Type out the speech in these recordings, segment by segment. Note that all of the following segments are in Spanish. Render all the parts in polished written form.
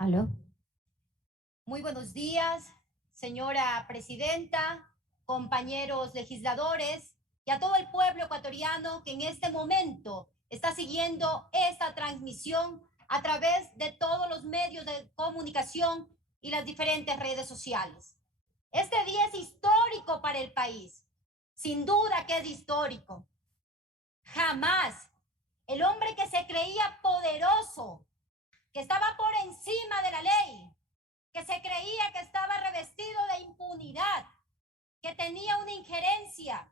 ¿Aló? Muy buenos días, señora presidenta, compañeros legisladores y a todo el pueblo ecuatoriano que en este momento está siguiendo esta transmisión a través de todos los medios de comunicación y las diferentes redes sociales. Este día es histórico para el país, sin duda que es histórico. Jamás el hombre que se creía poderoso, que estaba por encima de la ley, que se creía que estaba revestido de impunidad, que tenía una injerencia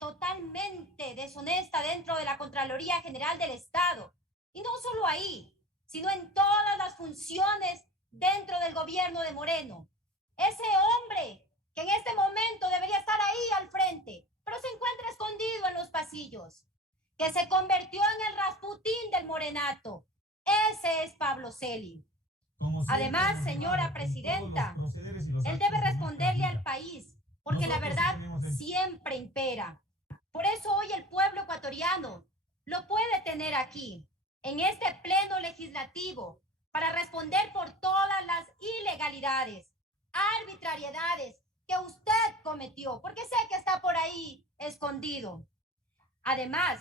totalmente deshonesta dentro de la Contraloría General del Estado. Y no solo ahí, sino en todas las funciones dentro del gobierno de Moreno. Ese hombre que en este momento debería estar ahí al frente, pero se encuentra escondido en los pasillos, que se convirtió en el Rasputín del morenato. Ese es Pablo Celi. Además, señora presidenta, él debe responderle al país, porque la verdad siempre impera. Por eso hoy el pueblo ecuatoriano lo puede tener aquí, en este pleno legislativo, para responder por todas las ilegalidades, arbitrariedades que usted cometió, porque sé que está por ahí escondido. Además,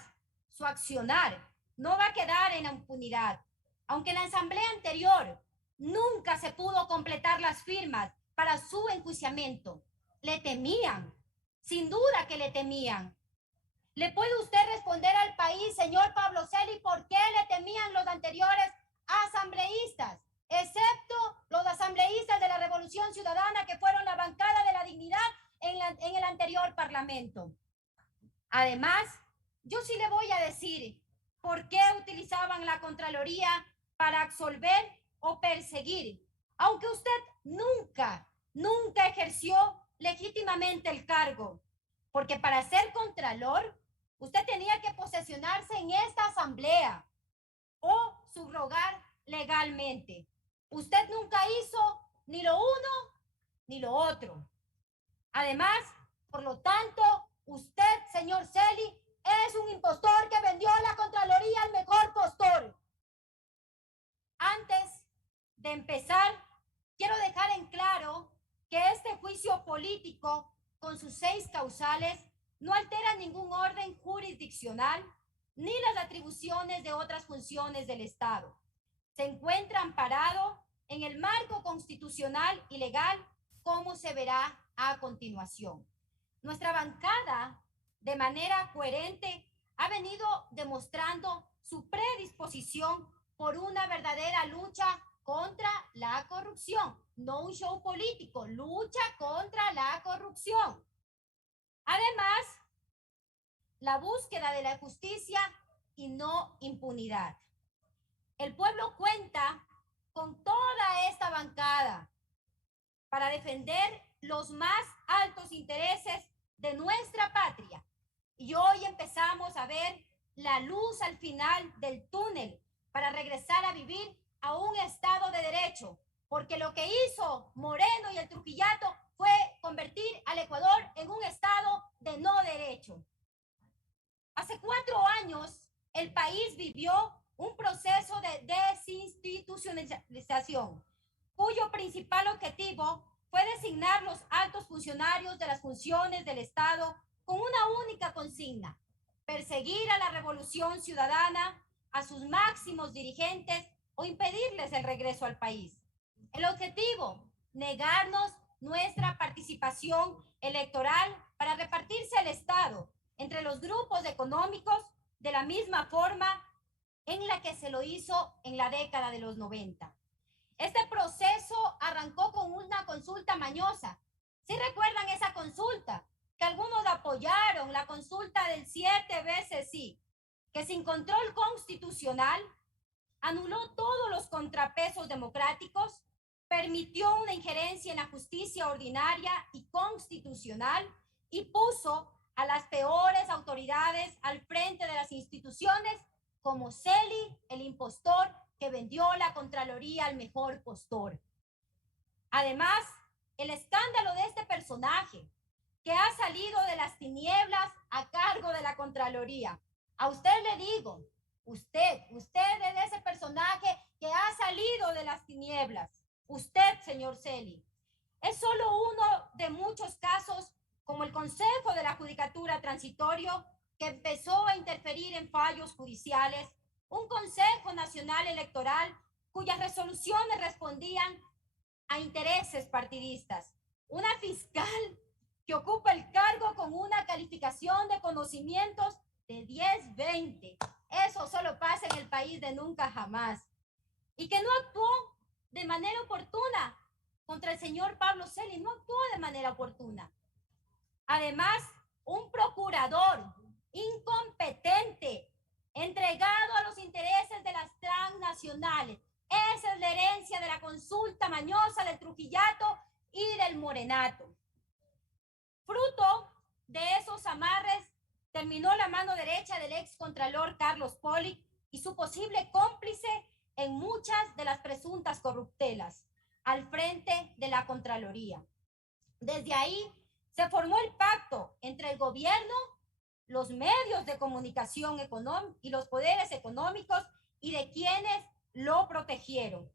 su accionar no va a quedar en la impunidad, aunque en la asamblea anterior nunca se pudo completar las firmas para su enjuiciamiento. Le temían, sin duda que le temían. ¿Le puede usted responder al país, señor Pablo Celi, por qué le temían los anteriores asambleístas, excepto los asambleístas de la Revolución Ciudadana que fueron la bancada de la dignidad en el anterior parlamento? Además, yo sí le voy a decir por qué utilizaban la Contraloría para absolver o perseguir, aunque usted nunca ejerció legítimamente el cargo, porque para ser contralor, usted tenía que posesionarse en esta asamblea o subrogar legalmente. Usted nunca hizo ni lo uno ni lo otro. Además, por lo tanto, usted, señor Celi, es un impostor que vendió la Contraloría al mejor postor. Antes de empezar, quiero dejar en claro que este juicio político, con sus 6 causales, no altera ningún orden jurisdiccional ni las atribuciones de otras funciones del Estado. Se encuentra amparado en el marco constitucional y legal, como se verá a continuación. Nuestra bancada, de manera coherente, ha venido demostrando su predisposición por una verdadera lucha contra la corrupción, no un show político, lucha contra la corrupción. Además, la búsqueda de la justicia y no impunidad. El pueblo cuenta con toda esta bancada para defender los más altos intereses de nuestra patria. Y hoy empezamos a ver la luz al final del túnel para regresar a vivir a un Estado de Derecho, porque lo que hizo Moreno y el Trujillato fue convertir al Ecuador en un Estado de no derecho. Hace 4 años el país vivió un proceso de desinstitucionalización, cuyo principal objetivo fue designar los altos funcionarios de las funciones del Estado con una única consigna: perseguir a la revolución ciudadana, a sus máximos dirigentes o impedirles el regreso al país. El objetivo: negarnos nuestra participación electoral para repartirse el Estado entre los grupos económicos de la misma forma en la que se lo hizo en la década de los 90. Este proceso arrancó con una consulta mañosa. ¿Sí recuerdan esa consulta? Que algunos apoyaron, la consulta del 7 veces sí, que sin control constitucional anuló todos los contrapesos democráticos, permitió una injerencia en la justicia ordinaria y constitucional y puso a las peores autoridades al frente de las instituciones, como Celi, el impostor que vendió la Contraloría al mejor postor. Además, el escándalo de este personaje, que ha salido de las tinieblas a cargo de la Contraloría. A usted le digo, usted es ese personaje que ha salido de las tinieblas tinieblas. Usted, señor Celi, es solo uno de muchos casos, como el Consejo de la Judicatura Transitorio, que empezó a interferir en fallos judiciales, un Consejo Nacional Electoral cuyas resoluciones respondían a intereses partidistas, una fiscal que ocupa el cargo con una calificación de conocimientos de 10-20. Eso solo pasa en el país de nunca jamás. Y que no actuó de manera oportuna contra el señor Pablo Celi, no actuó de manera oportuna. Además, un procurador incompetente, entregado a los intereses de las transnacionales. Esa es la herencia de la consulta mañosa del Trujillato y del Morenato. Fruto de esos amarres terminó la mano derecha del ex contralor Carlos Poli y su posible cómplice en muchas de las presuntas corruptelas al frente de la Contraloría. Desde ahí se formó el pacto entre el gobierno, los medios de comunicación y los poderes económicos y de quienes lo protegieron.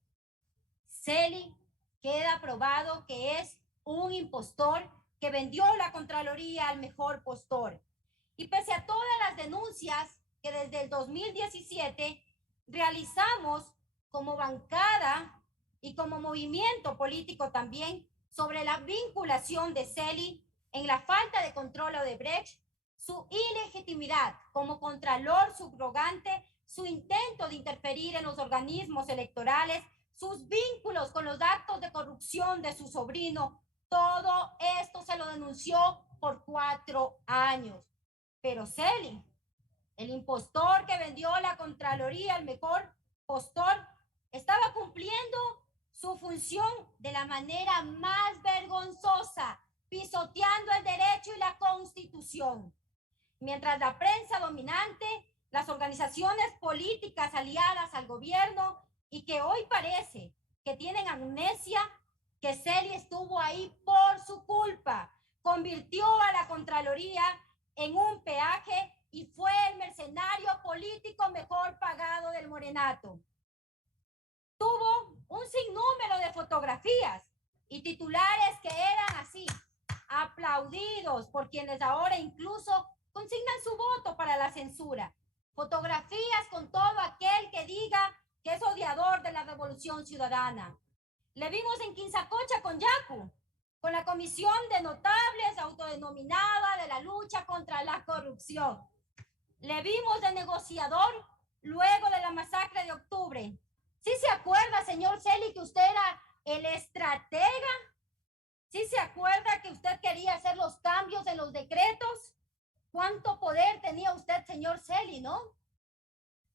Celi queda probado que es un impostor que vendió la Contraloría al mejor postor. Y pese a todas las denuncias que desde el 2017 realizamos como bancada y como movimiento político también sobre la vinculación de Celi en la falta de control de Odebrecht, su ilegitimidad como contralor subrogante, su intento de interferir en los organismos electorales, sus vínculos con los actos de corrupción de su sobrino, todo esto se lo denunció por 4 años. Pero Celi, el impostor que vendió la Contraloría, el mejor postor, estaba cumpliendo su función de la manera más vergonzosa, pisoteando el derecho y la Constitución. Mientras la prensa dominante, las organizaciones políticas aliadas al gobierno y que hoy parece que tienen amnesia, que Celi estuvo ahí por su culpa, convirtió a la Contraloría en un peaje y fue el mercenario político mejor pagado del Morenato. Tuvo un sinnúmero de fotografías y titulares que eran así, aplaudidos por quienes ahora incluso consignan su voto para la censura. Fotografías con todo aquel que diga que es odiador de la Revolución Ciudadana. Le vimos en Quinzacocha con Yacu, con la Comisión de Notables autodenominada de la lucha contra la corrupción. Le vimos de negociador luego de la masacre de octubre. ¿Sí se acuerda, señor Celi, que usted era el estratega? ¿Sí se acuerda que usted quería hacer los cambios en los decretos? ¿Cuánto poder tenía usted, señor Celi, no?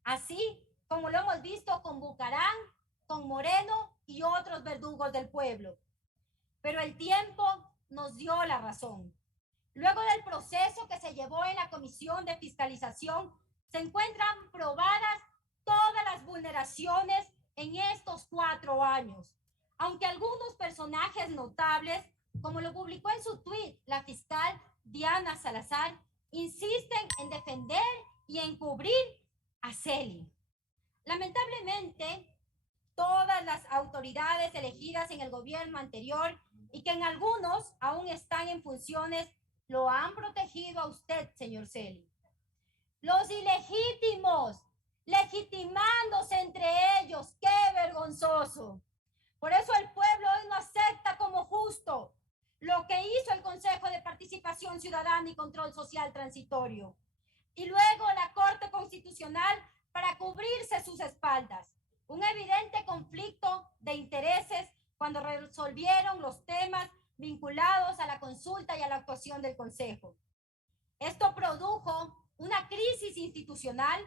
Así como lo hemos visto con Bucarán, con Moreno y otros verdugos del pueblo. Pero el tiempo nos dio la razón. Luego del proceso que se llevó en la Comisión de Fiscalización, se encuentran probadas todas las vulneraciones en estos 4 años. Aunque algunos personajes notables, como lo publicó en su tuit la fiscal Diana Salazar, insisten en defender y encubrir a Celi. Lamentablemente, todas las autoridades elegidas en el gobierno anterior y que en algunos aún están en funciones, lo han protegido a usted, señor Celi. Los ilegítimos, legitimándose entre ellos, ¡qué vergonzoso! Por eso el pueblo hoy no acepta como justo lo que hizo el Consejo de Participación Ciudadana y Control Social Transitorio. Y luego la Corte Constitucional para cubrirse sus espaldas. Un evidente conflicto de intereses cuando resolvieron los temas vinculados a la consulta y a la actuación del Consejo. Esto produjo una crisis institucional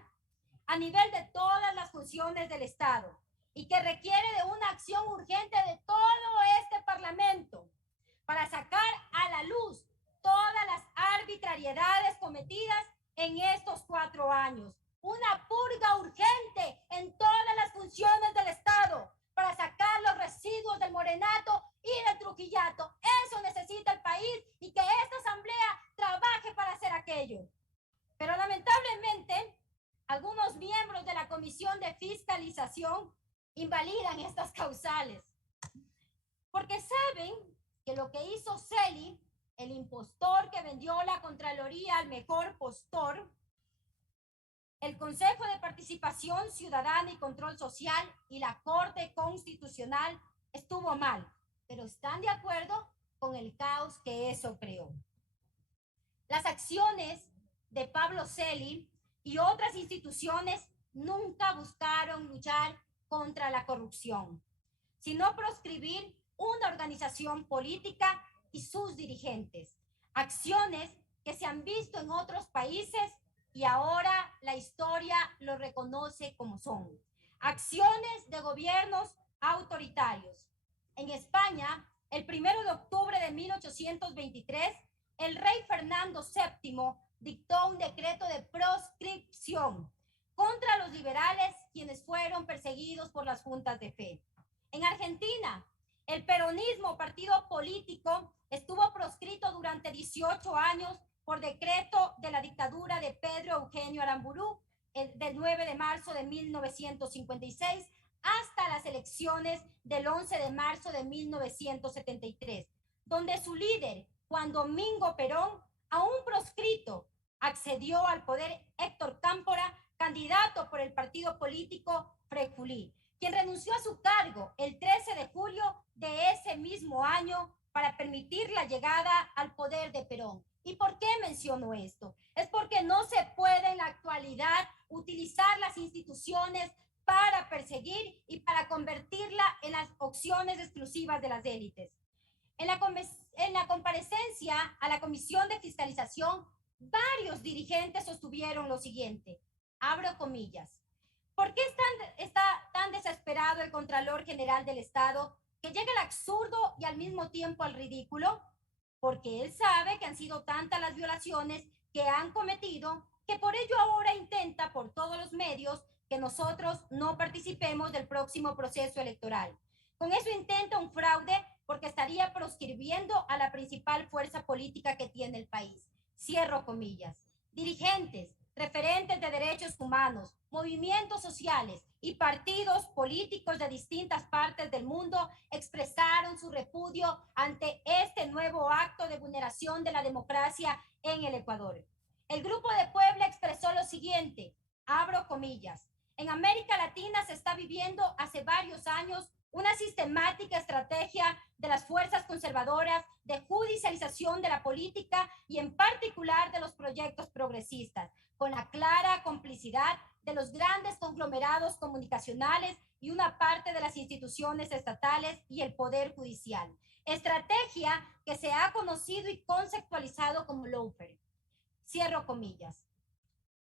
a nivel de todas las funciones del Estado y que requiere de una acción urgente de todo este Parlamento para sacar a la luz todas las arbitrariedades cometidas en estos 4 años. Una purga urgente en todas las funciones del Estado para sacar los residuos del Morenato y del Trujillato. Eso necesita el país y que esta asamblea trabaje para hacer aquello. Pero lamentablemente, algunos miembros de la Comisión de Fiscalización invalidan estas causales, porque saben que lo que hizo Celi, el impostor que vendió la Contraloría al mejor postor, el Consejo de Participación Ciudadana y Control Social y la Corte Constitucional estuvo mal, pero están de acuerdo con el caos que eso creó. Las acciones de Pablo Celi y otras instituciones nunca buscaron luchar contra la corrupción, sino proscribir una organización política y sus dirigentes. Acciones que se han visto en otros países y ahora la historia lo reconoce como son. Acciones de gobiernos autoritarios. En España, el 1 de octubre de 1823, el rey Fernando VII dictó un decreto de proscripción contra los liberales, quienes fueron perseguidos por las juntas de fe. En Argentina, el peronismo, partido político, estuvo proscrito durante 18 años por decreto de la dictadura de Pedro Eugenio Aramburu, del 9 de marzo de 1956 hasta las elecciones del 11 de marzo de 1973, donde su líder, Juan Domingo Perón, aún proscrito, accedió al poder Héctor Cámpora, candidato por el partido político Freculí, quien renunció a su cargo el 13 de julio de ese mismo año para permitir la llegada al poder de Perón. ¿Y por qué menciono esto? Es porque no se puede en la actualidad utilizar las instituciones para perseguir y para convertirla en las opciones exclusivas de las élites. En la comparecencia a la Comisión de Fiscalización, varios dirigentes sostuvieron lo siguiente, abro comillas: ¿por qué está tan desesperado el Contralor General del Estado que llega al absurdo y al mismo tiempo al ridículo? Porque él sabe que han sido tantas las violaciones que han cometido que por ello ahora intenta por todos los medios que nosotros no participemos del próximo proceso electoral. Con eso intenta un fraude porque estaría proscribiendo a la principal fuerza política que tiene el país. Cierro comillas. Dirigentes, referentes de derechos humanos, movimientos sociales y partidos políticos de distintas partes del mundo expresaron su repudio ante este nuevo acto de vulneración de la democracia en el Ecuador. El Grupo de Puebla expresó lo siguiente, abro comillas: en América Latina se está viviendo hace varios años una sistemática estrategia de las fuerzas conservadoras de judicialización de la política y en particular de los proyectos progresistas, con la clara complicidad de los grandes conglomerados comunicacionales y una parte de las instituciones estatales y el Poder Judicial. Estrategia que se ha conocido y conceptualizado como lawfare. Cierro comillas.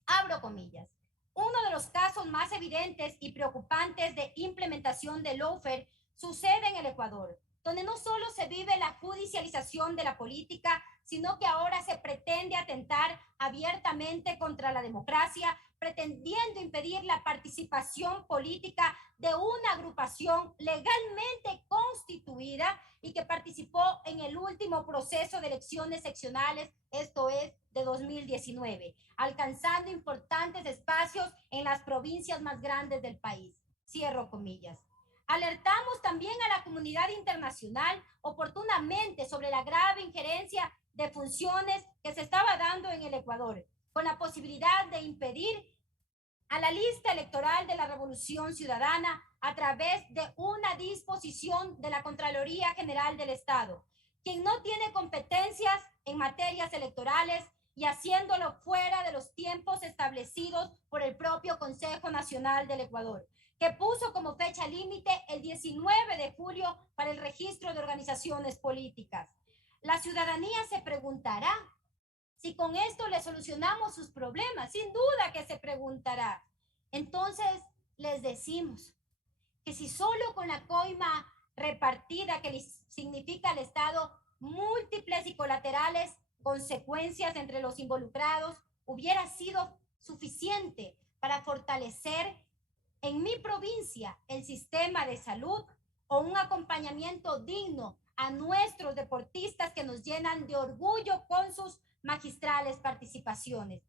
Abro comillas. Uno de los casos más evidentes y preocupantes de implementación del lawfare sucede en el Ecuador, donde no solo se vive la judicialización de la política, sino que ahora se pretende atentar abiertamente contra la democracia, pretendiendo impedir la participación política de una agrupación legalmente constituida y que participó en el último proceso de elecciones seccionales, esto es, de 2019, alcanzando importantes espacios en las provincias más grandes del país. Cierro comillas. Alertamos también a la comunidad internacional oportunamente sobre la grave injerencia de funciones que se estaba dando en el Ecuador, con la posibilidad de impedir a la lista electoral de la Revolución Ciudadana a través de una disposición de la Contraloría General del Estado, quien no tiene competencias en materias electorales y haciéndolo fuera de los tiempos establecidos por el propio Consejo Nacional del Ecuador, que puso como fecha límite el 19 de julio para el registro de organizaciones políticas. La ciudadanía se preguntará si con esto le solucionamos sus problemas. Sin duda que se preguntará. Entonces les decimos que si solo con la coima repartida que significa al Estado múltiples y colaterales consecuencias entre los involucrados hubiera sido suficiente para fortalecer en mi provincia el sistema de salud o un acompañamiento digno a nuestros deportistas que nos llenan de orgullo con sus magistrales participaciones.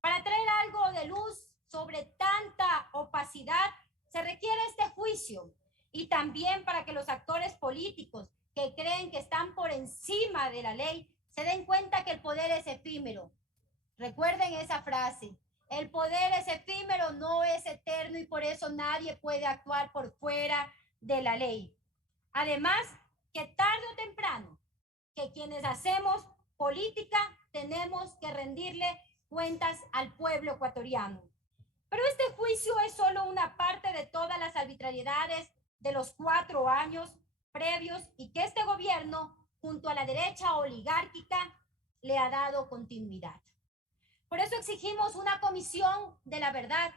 Para traer algo de luz sobre tanta opacidad, Se requiere este juicio y también para que los actores políticos que creen que están por encima de la ley se den cuenta que el poder es efímero. Recuerden esa frase. El poder es efímero, no es eterno y por eso nadie puede actuar por fuera de la ley. Además, que tarde o temprano, que quienes hacemos política tenemos que rendirle cuentas al pueblo ecuatoriano. Pero este juicio es solo una parte de todas las arbitrariedades de los 4 años previos y que este gobierno, junto a la derecha oligárquica, le ha dado continuidad. Por eso exigimos una comisión de la verdad,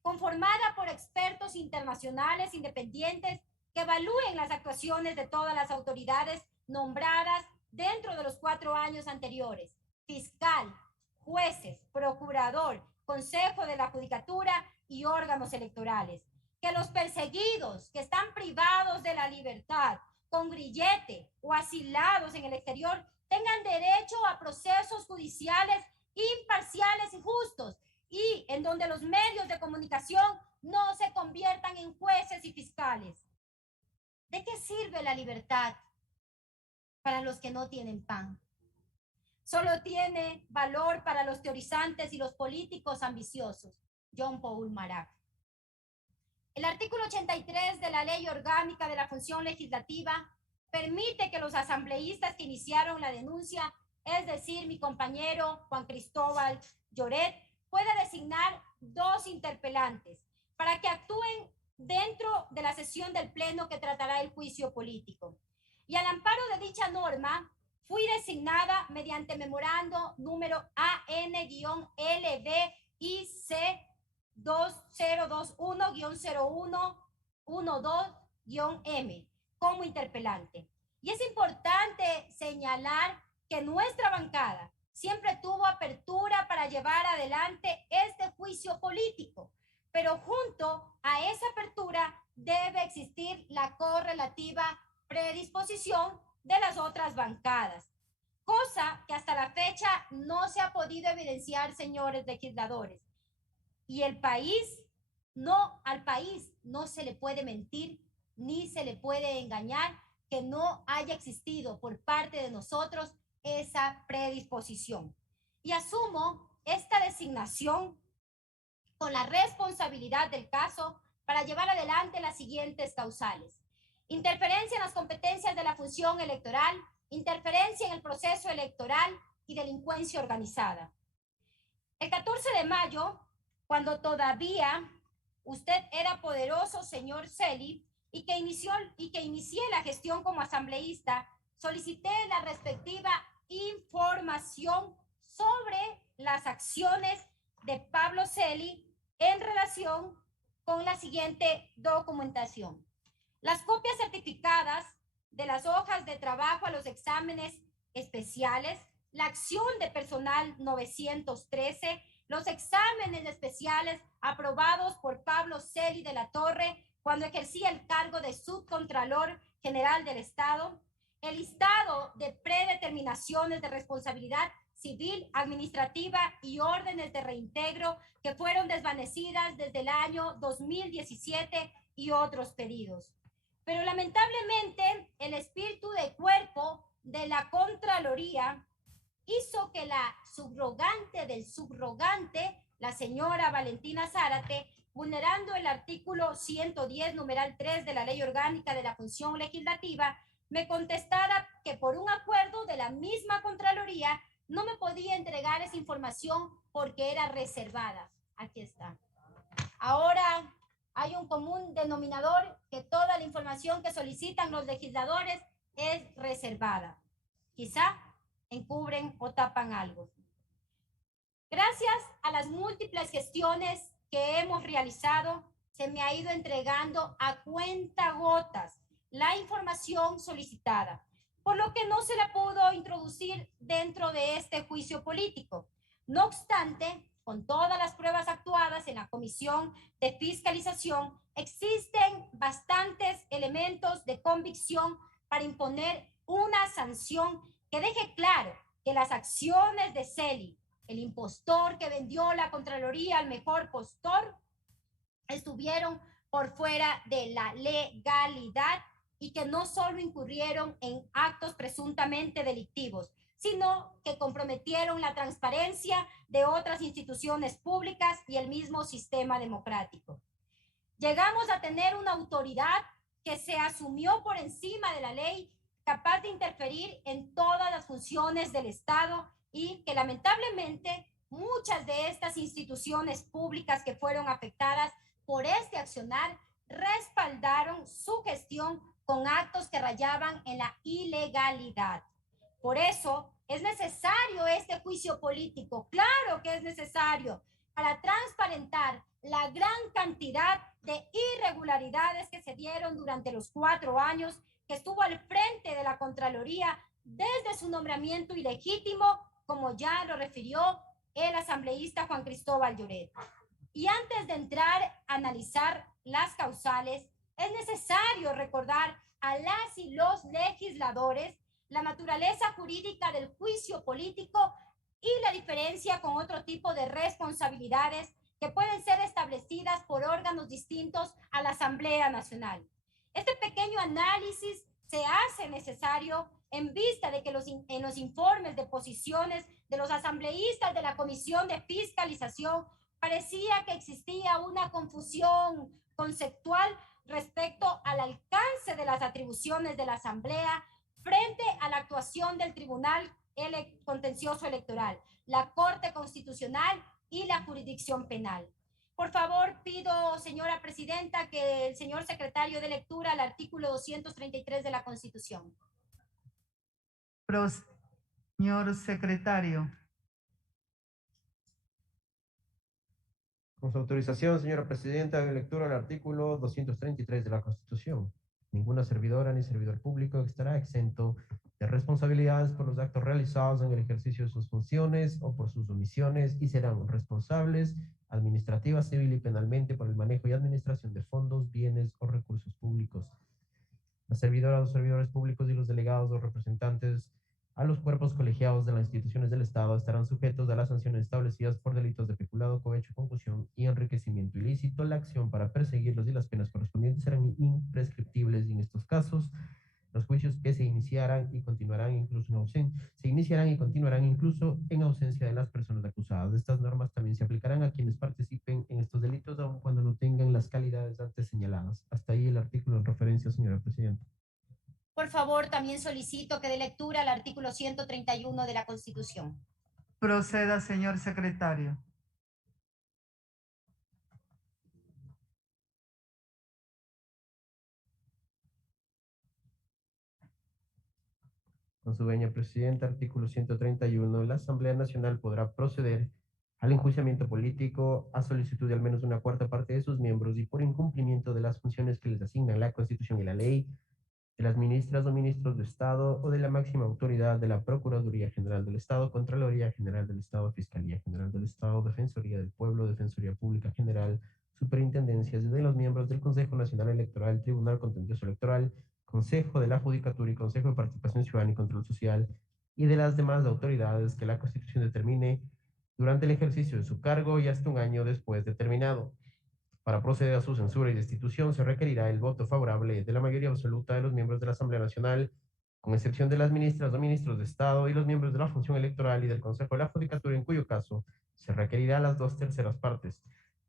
conformada por expertos internacionales independientes que evalúen las actuaciones de todas las autoridades nombradas dentro de los 4 años anteriores: fiscal, jueces, procurador, Consejo de la Judicatura y órganos electorales. Que los perseguidos, que están privados de la libertad, con grillete o asilados en el exterior, tengan derecho a procesos judiciales imparciales y justos, y en donde los medios de comunicación no se conviertan en jueces y fiscales. ¿De qué sirve la libertad para los que no tienen pan? Solo tiene valor para los teorizantes y los políticos ambiciosos. John Paul Marat. El artículo 83 de la Ley Orgánica de la Función Legislativa permite que los asambleístas que iniciaron la denuncia, es decir, mi compañero Juan Cristóbal Lloret, pueda designar 2 interpelantes para que actúen dentro de la sesión del Pleno que tratará el juicio político. Y al amparo de dicha norma, fui designada mediante memorando número AN-LBIC 2021-0112-M como interpelante. Y es importante señalar que nuestra bancada siempre tuvo apertura para llevar adelante este juicio político, pero junto a esa apertura debe existir la correlativa predisposición de las otras bancadas, cosa que hasta la fecha no se ha podido evidenciar, señores legisladores. Y al país no se le puede mentir ni se le puede engañar que no haya existido por parte de nosotros esa predisposición. Y asumo esta designación con la responsabilidad del caso para llevar adelante las siguientes causales: interferencia en las competencias de la función electoral, interferencia en el proceso electoral y delincuencia organizada. El 14 de mayo, cuando todavía usted era poderoso, señor Celi, y que inicié la gestión como asambleísta, solicité la respectiva información sobre las acciones de Pablo Celi en relación con la siguiente documentación: las copias certificadas de las hojas de trabajo a los exámenes especiales, la acción de personal 913, los exámenes especiales aprobados por Pablo Celi de la Torre cuando ejercía el cargo de subcontralor general del Estado, el listado de predeterminaciones de responsabilidad civil, administrativa y órdenes de reintegro que fueron desvanecidas desde el año 2017 y otros pedidos. Pero lamentablemente el espíritu de cuerpo de la Contraloría hizo que la subrogante del subrogante, la señora Valentina Zárate, vulnerando el artículo 110, numeral 3 de la Ley Orgánica de la Función Legislativa, me contestara que por un acuerdo de la misma Contraloría no me podía entregar esa información porque era reservada. Aquí está. Ahora hay un común denominador, que toda la información que solicitan los legisladores es reservada. Quizá encubren o tapan algo. Gracias a las múltiples gestiones que hemos realizado, se me ha ido entregando a cuentagotas la información solicitada, por lo que no se la pudo introducir dentro de este juicio político. No obstante, con todas las pruebas actuadas en la Comisión de Fiscalización, existen bastantes elementos de convicción para imponer una sanción que deje claro que las acciones de Celi, el impostor que vendió la Contraloría al mejor postor, estuvieron por fuera de la legalidad y que no solo incurrieron en actos presuntamente delictivos, sino que comprometieron la transparencia de otras instituciones públicas y el mismo sistema democrático. Llegamos a tener una autoridad que se asumió por encima de la ley, capaz de interferir en todas las funciones del Estado y que lamentablemente muchas de estas instituciones públicas que fueron afectadas por este accionar respaldaron su gestión con actos que rayaban en la ilegalidad. Por eso es necesario este juicio político, claro que es necesario, para transparentar la gran cantidad de irregularidades que se dieron durante los 4 años que estuvo al frente de la Contraloría desde su nombramiento ilegítimo, como ya lo refirió el asambleísta Juan Cristóbal Lloret. Y antes de entrar a analizar las causales, es necesario recordar a las y los legisladores la naturaleza jurídica del juicio político y la diferencia con otro tipo de responsabilidades que pueden ser establecidas por órganos distintos a la Asamblea Nacional. Este pequeño análisis se hace necesario en vista de que en los informes de posiciones de los asambleístas de la Comisión de Fiscalización parecía que existía una confusión conceptual respecto al alcance de las atribuciones de la Asamblea frente a la actuación del Tribunal Contencioso Electoral, la Corte Constitucional y la jurisdicción penal. Por favor, pido, señora presidenta, que el señor secretario dé lectura al artículo 233 de la Constitución. Señor secretario. Con su autorización, señora presidenta, hago lectura al artículo 233 de la Constitución. Ninguna servidora ni servidor público estará exento de responsabilidades por los actos realizados en el ejercicio de sus funciones o por sus omisiones y serán responsables administrativa, civil y penalmente por el manejo y administración de fondos, bienes o recursos públicos. Las servidoras o servidores públicos y los delegados o representantes a los cuerpos colegiados de las instituciones del Estado estarán sujetos a las sanciones establecidas por delitos de peculado, cohecho, concusión y enriquecimiento ilícito. La acción para perseguirlos y las penas correspondientes serán imprescriptibles y en estos casos los juicios que se iniciarán y continuarán incluso en ausencia de las personas acusadas. Estas normas también se aplicarán a quienes participen en estos delitos, aun cuando no tengan las calidades antes señaladas. Hasta ahí el artículo en referencia, señora presidenta. Por favor, también solicito que dé lectura al artículo 131 de la Constitución. Proceda, señor secretario. Con su venia presidenta, artículo 131, la Asamblea Nacional podrá proceder al enjuiciamiento político a solicitud de al menos una cuarta parte de sus miembros y por incumplimiento de las funciones que les asignan la Constitución y la ley, de las ministras o ministros de Estado o de la máxima autoridad de la Procuraduría General del Estado, Contraloría General del Estado, Fiscalía General del Estado, Defensoría del Pueblo, Defensoría Pública General, superintendencias de los miembros del Consejo Nacional Electoral, Tribunal Contencioso Electoral, Consejo de la Judicatura y Consejo de Participación Ciudadana y Control Social, y de las demás autoridades que la Constitución determine durante el ejercicio de su cargo y hasta un año después determinado. Para proceder a su censura y destitución se requerirá el voto favorable de la mayoría absoluta de los miembros de la Asamblea Nacional, con excepción de las ministras o ministros de Estado y los miembros de la función electoral y del Consejo de la Judicatura, en cuyo caso se requerirá las 2/3 partes.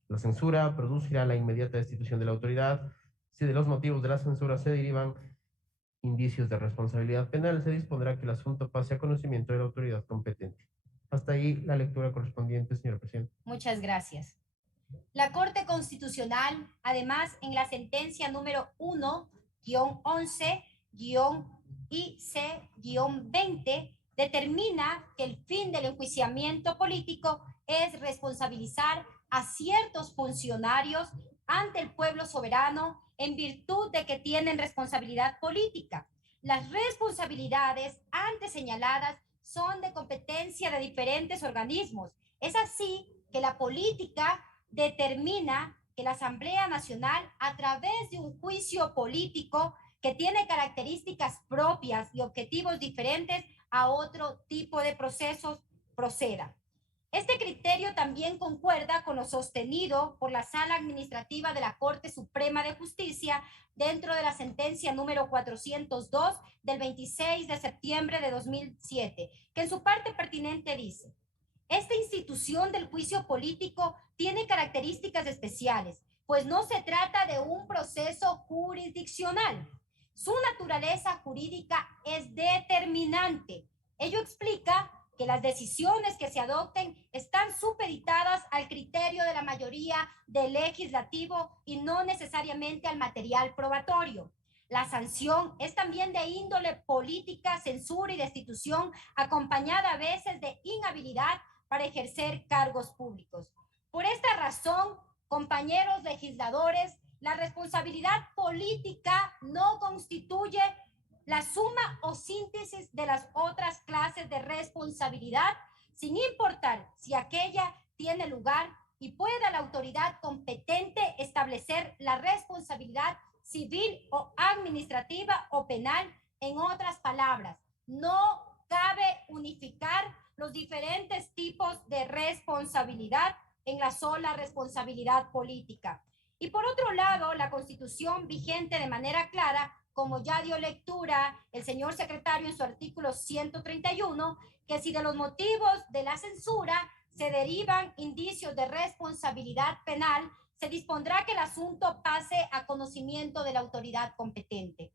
La censura producirá la inmediata destitución de la autoridad. Si de los motivos de la censura se derivan indicios de responsabilidad penal, se dispondrá que el asunto pase a conocimiento de la autoridad competente. Hasta ahí la lectura correspondiente, señor presidente. Muchas gracias. La Corte Constitucional, además, en la sentencia número 1-11-IC-20, determina que el fin del enjuiciamiento político es responsabilizar a ciertos funcionarios ante el pueblo soberano en virtud de que tienen responsabilidad política. Las responsabilidades antes señaladas son de competencia de diferentes organismos. Es así que la política determina que la Asamblea Nacional, a través de un juicio político que tiene características propias y objetivos diferentes a otro tipo de procesos, proceda. Este criterio también concuerda con lo sostenido por la Sala Administrativa de la Corte Suprema de Justicia dentro de la sentencia número 402 del 26 de septiembre de 2007, que en su parte pertinente dice: esta institución del juicio político tiene características especiales, pues no se trata de un proceso jurisdiccional. Su naturaleza jurídica es determinante. Ello explica que las decisiones que se adopten están supeditadas al criterio de la mayoría del legislativo y no necesariamente al material probatorio. La sanción es también de índole política, censura y destitución, acompañada a veces de inhabilidad para ejercer cargos públicos. Por esta razón, compañeros legisladores, la responsabilidad política no constituye la suma o síntesis de las otras clases de responsabilidad, sin importar si aquella tiene lugar, y pueda la autoridad competente establecer la responsabilidad civil o administrativa o penal. En otras palabras, no cabe unificar los diferentes tipos de responsabilidad en la sola responsabilidad política. Y por otro lado, la Constitución vigente de manera clara, como ya dio lectura el señor secretario en su artículo 131, que si de los motivos de la censura se derivan indicios de responsabilidad penal, se dispondrá que el asunto pase a conocimiento de la autoridad competente.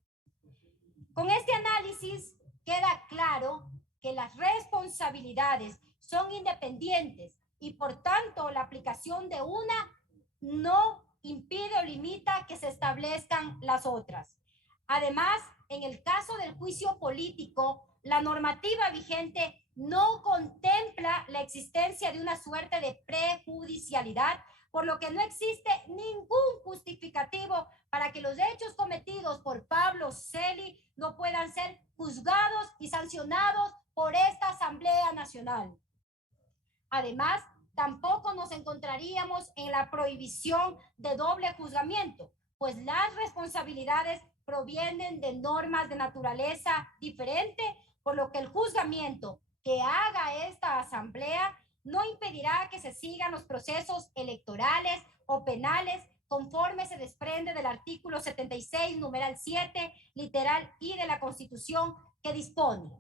Con este análisis queda claro que las responsabilidades son independientes y por tanto la aplicación de una no impide o limita que se establezcan las otras. Además, en el caso del juicio político, la normativa vigente no contempla la existencia de una suerte de prejudicialidad, por lo que no existe ningún justificativo para que los hechos cometidos por Pablo Celi no puedan ser juzgados y sancionados por esta Asamblea Nacional. Además, tampoco nos encontraríamos en la prohibición de doble juzgamiento, pues las responsabilidades provienen de normas de naturaleza diferente, por lo que el juzgamiento que haga esta Asamblea no impedirá que se sigan los procesos electorales o penales conforme se desprende del artículo 76, numeral 7, literal I de la Constitución, que dispone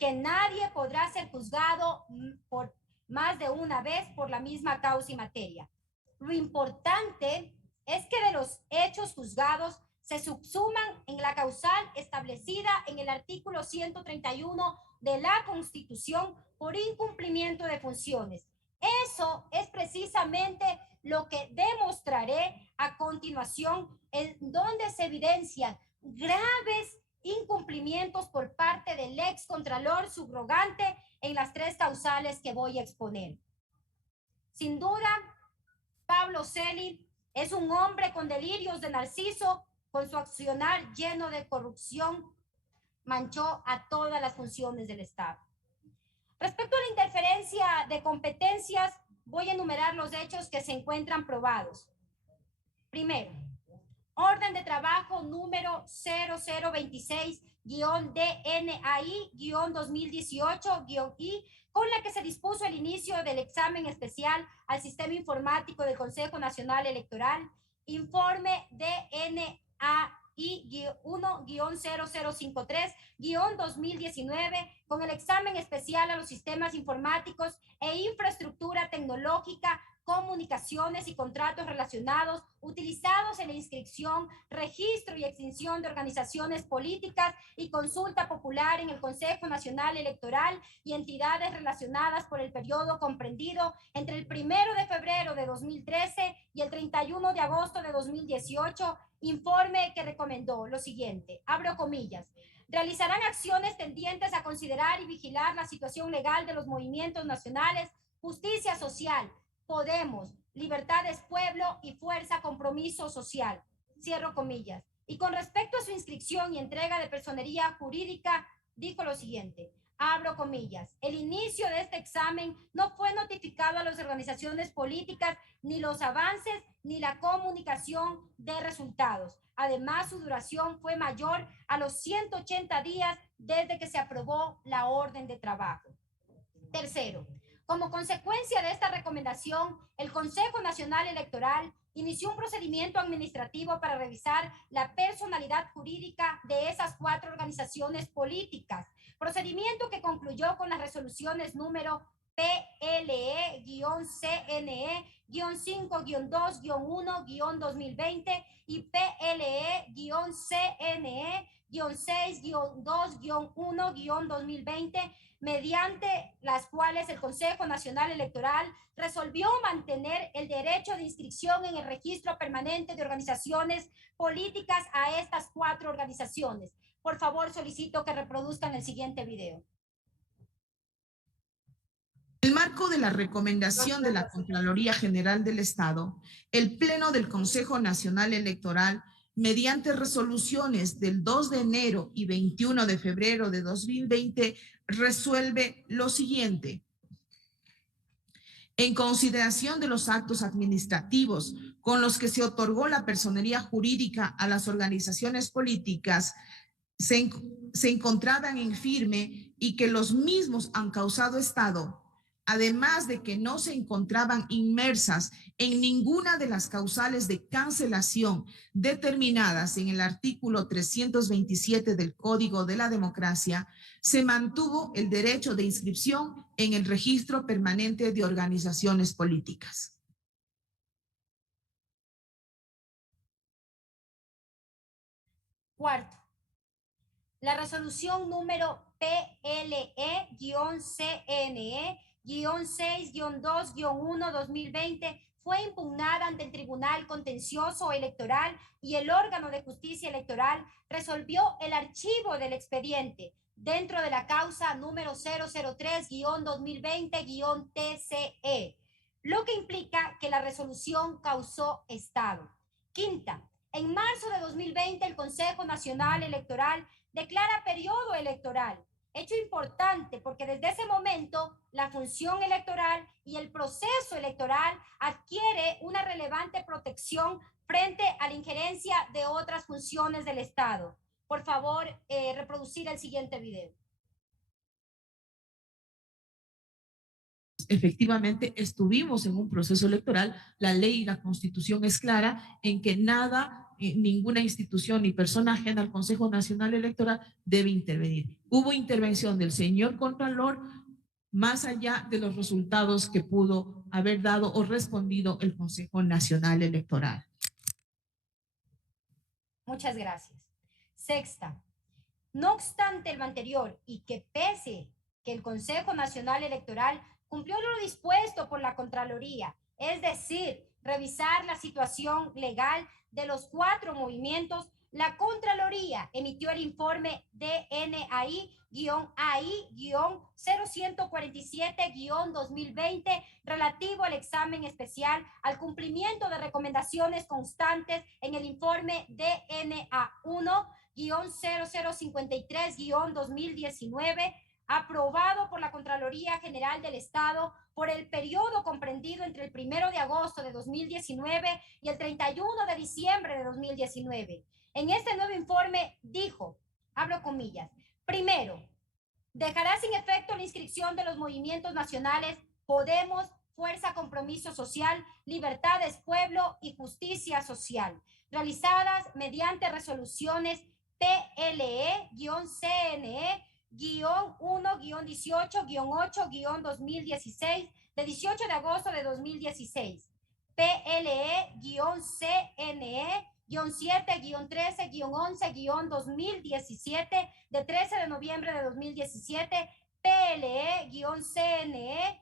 que nadie podrá ser juzgado por más de una vez por la misma causa y materia. Lo importante es que de los hechos juzgados se subsuman en la causal establecida en el artículo 131 de la Constitución por incumplimiento de funciones. Eso es precisamente lo que demostraré a continuación, en donde se evidencian graves incumplimientos por parte del ex contralor subrogante en las tres causales que voy a exponer. Sin duda, Pablo Celi es un hombre con delirios de Narciso, con su accionar lleno de corrupción, manchó a todas las funciones del Estado. Respecto a la interferencia de competencias, voy a enumerar los hechos que se encuentran probados. Primero, orden de trabajo número 0026-DNAI-2018-I, con la que se dispuso el inicio del examen especial al sistema informático del Consejo Nacional Electoral, informe DNAI-1-0053-2019, con el examen especial a los sistemas informáticos e infraestructura tecnológica, comunicaciones y contratos relacionados utilizados en la inscripción, registro y extinción de organizaciones políticas y consulta popular en el Consejo Nacional Electoral y entidades relacionadas por el periodo comprendido entre el 1 de febrero de 2013 y el 31 de agosto de 2018, informe que recomendó lo siguiente, abro comillas: realizarán acciones tendientes a considerar y vigilar la situación legal de los movimientos nacionales Justicia Social, Podemos, Libertades Pueblo y Fuerza Compromiso Social. Cierro comillas. Y con respecto a su inscripción y entrega de personería jurídica, dijo lo siguiente. Abro comillas. El inicio de este examen no fue notificado a las organizaciones políticas, ni los avances, ni la comunicación de resultados. Además, su duración fue mayor a los 180 días desde que se aprobó la orden de trabajo. Tercero, Como consecuencia de esta recomendación, el Consejo Nacional Electoral inició un procedimiento administrativo para revisar la personalidad jurídica de esas 4 organizaciones políticas, procedimiento que concluyó con las resoluciones número PLE-CNE-5-2-1-2020 y PLE-CNE-6-2-1-2020, mediante las cuales el Consejo Nacional Electoral resolvió mantener el derecho de inscripción en el registro permanente de organizaciones políticas a estas 4 organizaciones. Por favor, solicito que reproduzcan el siguiente video. En el marco de la recomendación de la Contraloría General del Estado, el Pleno del Consejo Nacional Electoral, mediante resoluciones del 2 de enero y 21 de febrero de 2020, resuelve lo siguiente. En consideración de los actos administrativos con los que se otorgó la personería jurídica a las organizaciones políticas, se encontraban en firme y que los mismos han causado estado, además de que no se encontraban inmersas en ninguna de las causales de cancelación determinadas en el artículo 327 del Código de la Democracia, se mantuvo el derecho de inscripción en el registro permanente de organizaciones políticas. Cuarto, la resolución número PLE-CNE-6-2-1-2020 fue impugnada ante el Tribunal Contencioso Electoral y el órgano de justicia electoral resolvió el archivo del expediente dentro de la causa número 003-2020-TCE, lo que implica que la resolución causó estado. Quinta, en marzo de 2020 el Consejo Nacional Electoral declara periodo electoral, hecho importante porque desde ese momento la función electoral y el proceso electoral adquiere una relevante protección frente a la injerencia de otras funciones del Estado. Por favor, reproducir el siguiente video. Efectivamente, estuvimos en un proceso electoral. La ley y la Constitución es clara en que ninguna institución ni persona ajena al Consejo Nacional Electoral debe intervenir. Hubo intervención del señor Contralor más allá de los resultados que pudo haber dado o respondido el Consejo Nacional Electoral. Muchas gracias. Sexta, no obstante lo anterior y que pese que el Consejo Nacional Electoral cumplió lo dispuesto por la Contraloría, es decir, revisar la situación legal de los 4 movimientos, la Contraloría emitió el informe DNAI-AI-0147-2020 relativo al examen especial al cumplimiento de recomendaciones constantes en el informe DNA1-0053-2019 aprobado por la Contraloría General del Estado por el periodo comprendido entre el 1 de agosto de 2019 y el 31 de diciembre de 2019. En este nuevo informe dijo, abro comillas, primero, dejará sin efecto la inscripción de los movimientos nacionales Podemos, Fuerza Compromiso Social, Libertades Pueblo y Justicia Social, realizadas mediante resoluciones PLE-CNE-1-18-8-2016 de 18 de agosto de 2016, PLE-CNE-7-13-11-2017 de 13 de noviembre de 2017, PLE-CNE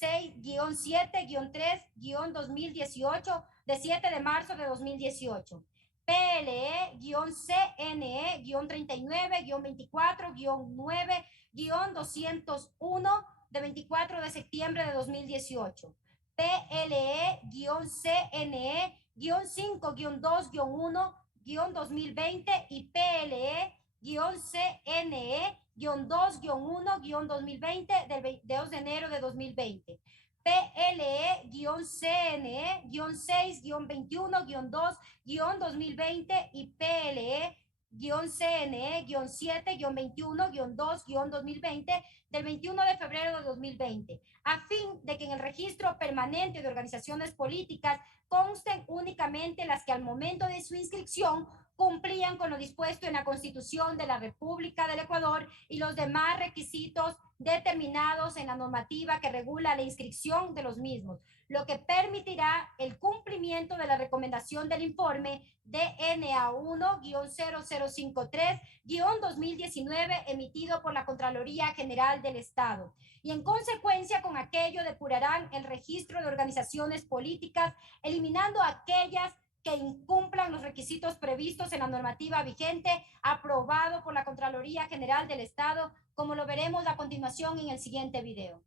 6-7-3-2018 de 7 de marzo de 2018. PLE-CNE-39-24-9-201 de 24 de septiembre de 2018. PLE-CNE-5-2-1-2020 y PLE-CNE-2-1-2020 del 2 de enero de 2020. PLE-CNE-6-21-2-2020 y PLE CNE-7-21-2-2020 del 21 de febrero de 2020, a fin de que en el registro permanente de organizaciones políticas consten únicamente las que al momento de su inscripción cumplían con lo dispuesto en la Constitución de la República del Ecuador y los demás requisitos determinados en la normativa que regula la inscripción de los mismos, lo que permitirá el cumplimiento de la recomendación del informe DNA1-0053-2019 emitido por la Contraloría General del Estado. Y en consecuencia con aquello depurarán el registro de organizaciones políticas, eliminando aquellas que incumplan los requisitos previstos en la normativa vigente aprobado por la Contraloría General del Estado, como lo veremos a continuación en el siguiente video.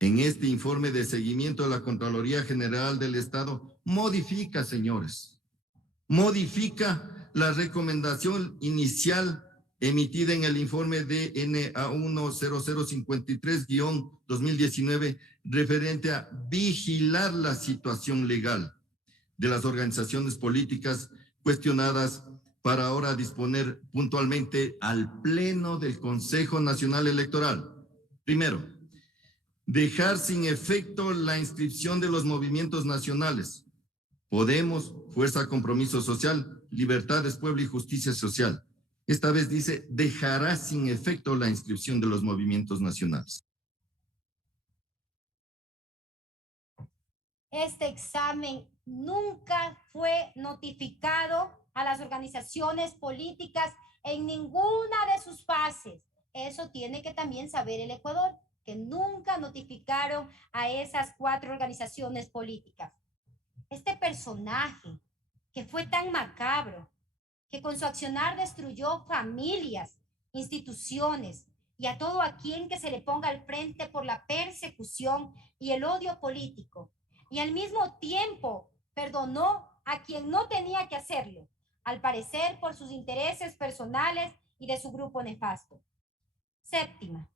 En este informe de seguimiento, la Contraloría General del Estado modifica, señores, modifica la recomendación inicial emitida en el informe DNA1-0053-2019 referente a vigilar la situación legal de las organizaciones políticas cuestionadas para ahora disponer puntualmente al Pleno del Consejo Nacional Electoral. Primero, dejar sin efecto la inscripción de los movimientos nacionales Podemos, Fuerza Compromiso Social, Libertades, Pueblo y Justicia Social. Esta vez dice, dejará sin efecto la inscripción de los movimientos nacionales. Este examen nunca fue notificado a las organizaciones políticas en ninguna de sus fases. Eso tiene que también saber el Ecuador, que nunca notificaron a esas 4 organizaciones políticas. Este personaje que fue tan macabro, que con su accionar destruyó familias, instituciones y a todo a quien que se le ponga al frente por la persecución y el odio político, y al mismo tiempo perdonó a quien no tenía que hacerlo, al parecer por sus intereses personales y de su grupo nefasto. Séptima.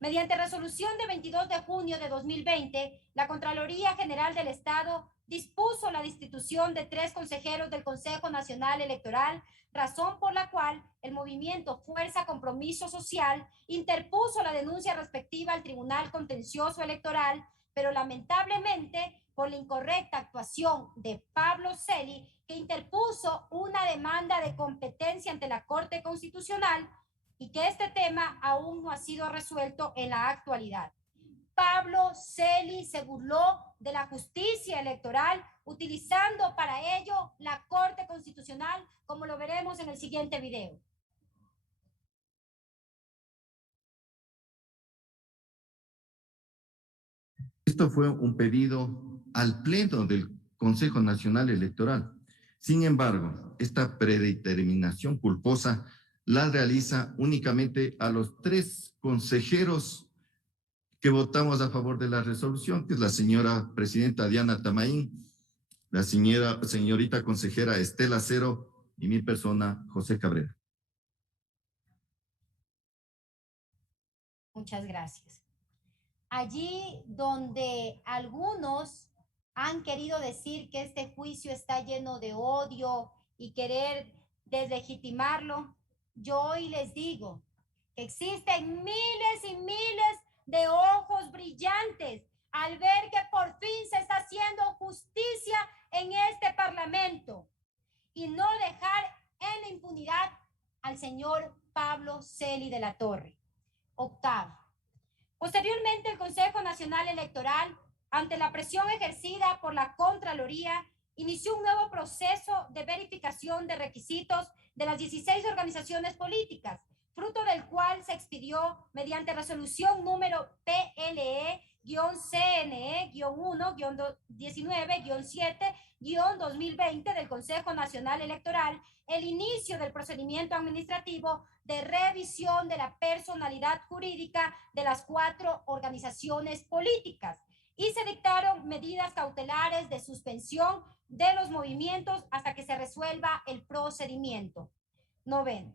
Mediante resolución de 22 de junio de 2020, la Contraloría General del Estado dispuso la destitución de 3 consejeros del Consejo Nacional Electoral, razón por la cual el movimiento Fuerza Compromiso Social interpuso la denuncia respectiva al Tribunal Contencioso Electoral, pero lamentablemente por la incorrecta actuación de Pablo Celi, que interpuso una demanda de competencia ante la Corte Constitucional, y que este tema aún no ha sido resuelto en la actualidad. Pablo Celi se burló de la justicia electoral utilizando para ello la Corte Constitucional, como lo veremos en el siguiente video. Esto fue un pedido al Pleno del Consejo Nacional Electoral. Sin embargo, esta predeterminación culposa la realiza únicamente a los 3 consejeros que votamos a favor de la resolución, que es la señora presidenta Diana Tamaín, la señorita consejera Estela Cero y mi persona, José Cabrera. Muchas gracias. Allí donde algunos han querido decir que este juicio está lleno de odio y querer deslegitimarlo, yo hoy les digo que existen miles y miles de ojos brillantes al ver que por fin se está haciendo justicia en este Parlamento y no dejar en la impunidad al señor Pablo Celi de la Torre. Octavo. Posteriormente, el Consejo Nacional Electoral, ante la presión ejercida por la Contraloría, inició un nuevo proceso de verificación de requisitos de las 16 organizaciones políticas, fruto del cual se expidió mediante resolución número PLE-CNE-1-19-7-2020 del Consejo Nacional Electoral el inicio del procedimiento administrativo de revisión de la personalidad jurídica de las 4 organizaciones políticas y se dictaron medidas cautelares de suspensión de los movimientos hasta que se resuelva el procedimiento. Noveno.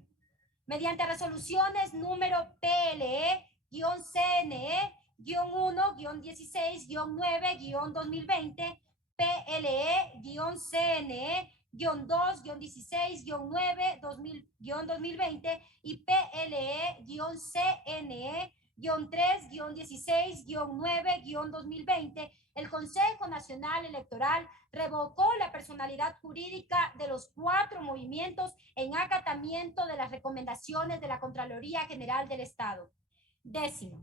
Mediante resoluciones número PLE-CNE-1-16-9-2020, PLE-CNE-2-16-9-2020 y PLE-CNE-3-16-9-2020, el Consejo Nacional Electoral revocó la personalidad jurídica de los 4 movimientos en acatamiento de las recomendaciones de la Contraloría General del Estado. 10º.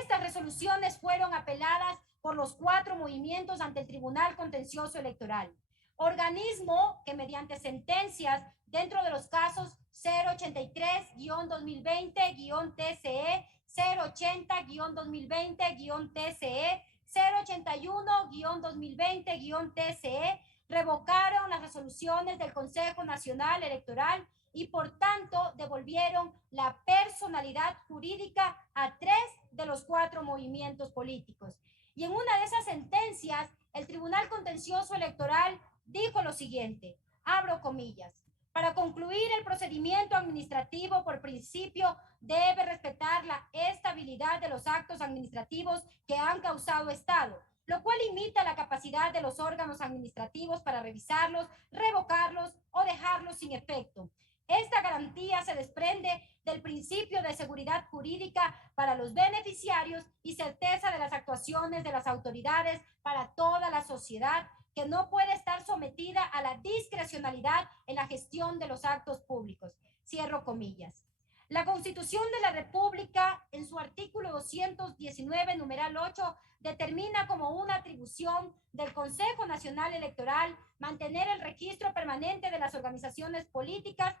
Estas resoluciones fueron apeladas por los 4 movimientos ante el Tribunal Contencioso Electoral, organismo que mediante sentencias dentro de los casos 083-2020-TCE, 080-2020-TCE, 081-2020-TCE, revocaron las resoluciones del Consejo Nacional Electoral y por tanto devolvieron la personalidad jurídica a 3 de los 4 movimientos políticos. Y en una de esas sentencias, el Tribunal Contencioso Electoral dijo lo siguiente, abro comillas, para concluir el procedimiento administrativo por principio debe respetar la estabilidad de los actos administrativos que han causado estado, lo cual limita la capacidad de los órganos administrativos para revisarlos, revocarlos o dejarlos sin efecto. Esta garantía se desprende del principio de seguridad jurídica para los beneficiarios y certeza de las actuaciones de las autoridades para toda la sociedad, que no puede estar sometida a la discrecionalidad en la gestión de los actos públicos. Cierro comillas. La Constitución de la República, en su artículo 219, numeral 8, determina como una atribución del Consejo Nacional Electoral mantener el registro permanente de las organizaciones políticas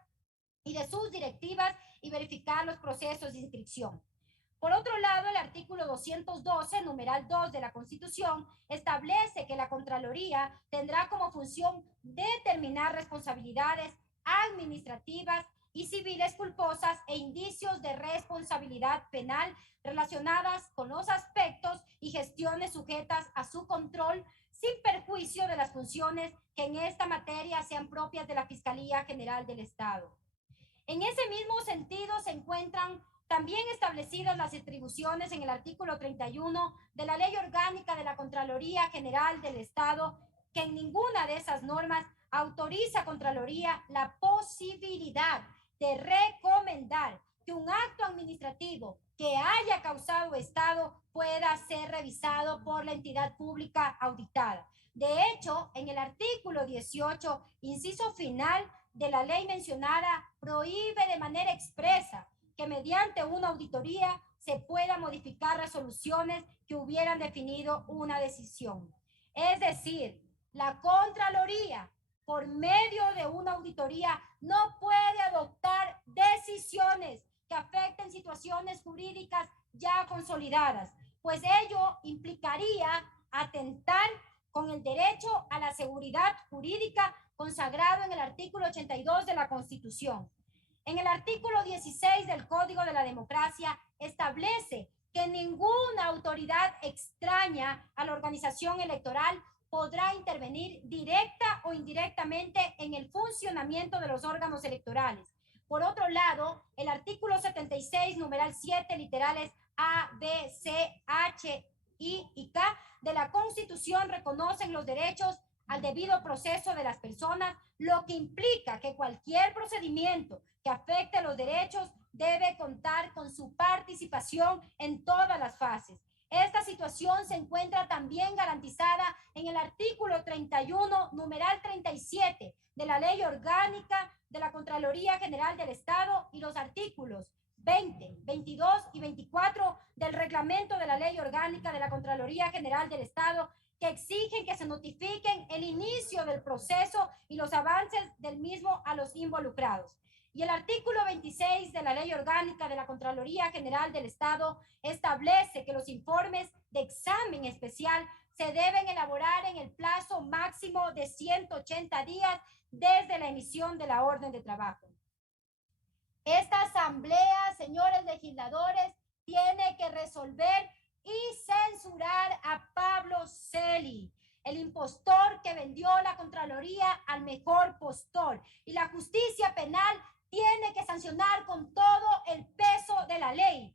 y de sus directivas y verificar los procesos de inscripción. Por otro lado, el artículo 212, numeral 2 de la Constitución, establece que la Contraloría tendrá como función determinar responsabilidades administrativas y civiles culposas e indicios de responsabilidad penal relacionadas con los aspectos y gestiones sujetas a su control sin perjuicio de las funciones que en esta materia sean propias de la Fiscalía General del Estado. En ese mismo sentido se encuentran también establecidas las atribuciones en el artículo 31 de la Ley Orgánica de la Contraloría General del Estado, que en ninguna de esas normas autoriza a Contraloría la posibilidad de recomendar que un acto administrativo que haya causado estado pueda ser revisado por la entidad pública auditada. De hecho, en el artículo 18, inciso final de la ley mencionada, prohíbe de manera expresa que mediante una auditoría se pueda modificar resoluciones que hubieran definido una decisión. Es decir, la Contraloría, por medio de una auditoría, no puede adoptar decisiones que afecten situaciones jurídicas ya consolidadas, pues ello implicaría atentar con el derecho a la seguridad jurídica consagrado en el artículo 82 de la Constitución. En el artículo 16 del Código de la Democracia establece que ninguna autoridad extraña a la organización electoral podrá intervenir directa o indirectamente en el funcionamiento de los órganos electorales. Por otro lado, el artículo 76, numeral 7, literales A, B, C, H, I y K de la Constitución reconocen los derechos al debido proceso de las personas, lo que implica que cualquier procedimiento que afecte los derechos debe contar con su participación en todas las fases. Esta situación se encuentra también garantizada en el artículo 31, numeral 37 de la Ley Orgánica de la Contraloría General del Estado y los artículos 20, 22 y 24 del Reglamento de la Ley Orgánica de la Contraloría General del Estado, que exigen que se notifiquen el inicio del proceso y los avances del mismo a los involucrados. Y el artículo 26 de la Ley Orgánica de la Contraloría General del Estado establece que los informes de examen especial se deben elaborar en el plazo máximo de 180 días desde la emisión de la orden de trabajo. Esta asamblea, señores legisladores, tiene que resolver y censurar a Pablo Celi, el impostor que vendió la Contraloría al mejor postor. Y la justicia penal tiene que sancionar con todo el peso de la ley.